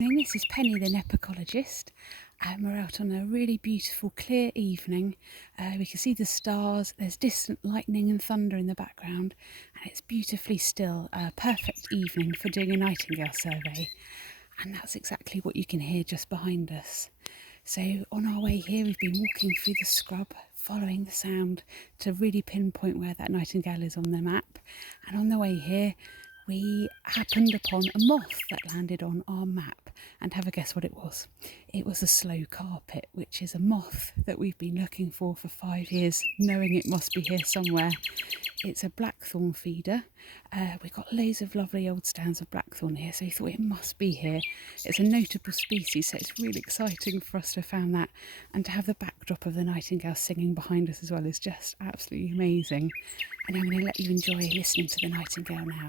This is Penny, the Knepp ecologist, and we're out on a really beautiful clear evening. We can see the stars, there's distant lightning and thunder in the background, and it's beautifully still. A perfect evening for doing a nightingale survey, and that's exactly what you can hear just behind us. So on our way here, we've been walking through the scrub, following the sound to really pinpoint where that nightingale is on the map. And on the way here, we happened upon a moth that landed on our map, and have a guess what it was. It was a sloe carpet, which is a moth that we've been looking for 5 years, knowing it must be here somewhere. It's a blackthorn feeder. We've got loads of lovely old stands of blackthorn here, so we thought it must be here. It's a notable species, so it's really exciting for us to have found that, and to have the backdrop of the nightingale singing behind us as well is just absolutely amazing. And I'm going to let you enjoy listening to the nightingale now.